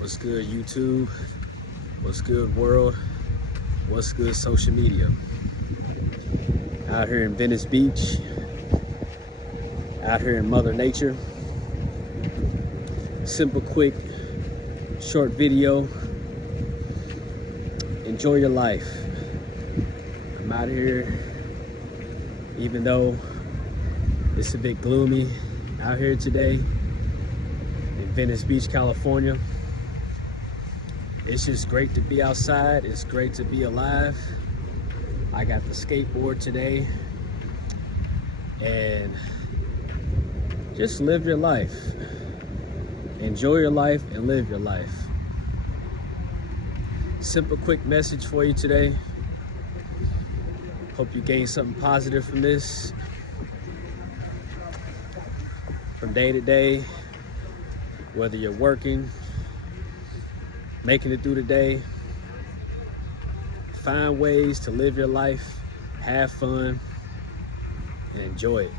What's good, YouTube? What's good, world? What's good, social media? Out here in Venice Beach, out here in Mother Nature. Simple, quick, short video. Enjoy your life. I'm out here, even though it's a bit gloomy out here today in Venice Beach, California. It's just great to be outside. It's great to be alive. I got the skateboard today, and just live your life. Enjoy your life and live your life. Simple, quick message for you today. Hope you gain something positive from this. From day to day, whether you're working, making it through the day, find ways to live your life, have fun, and enjoy it.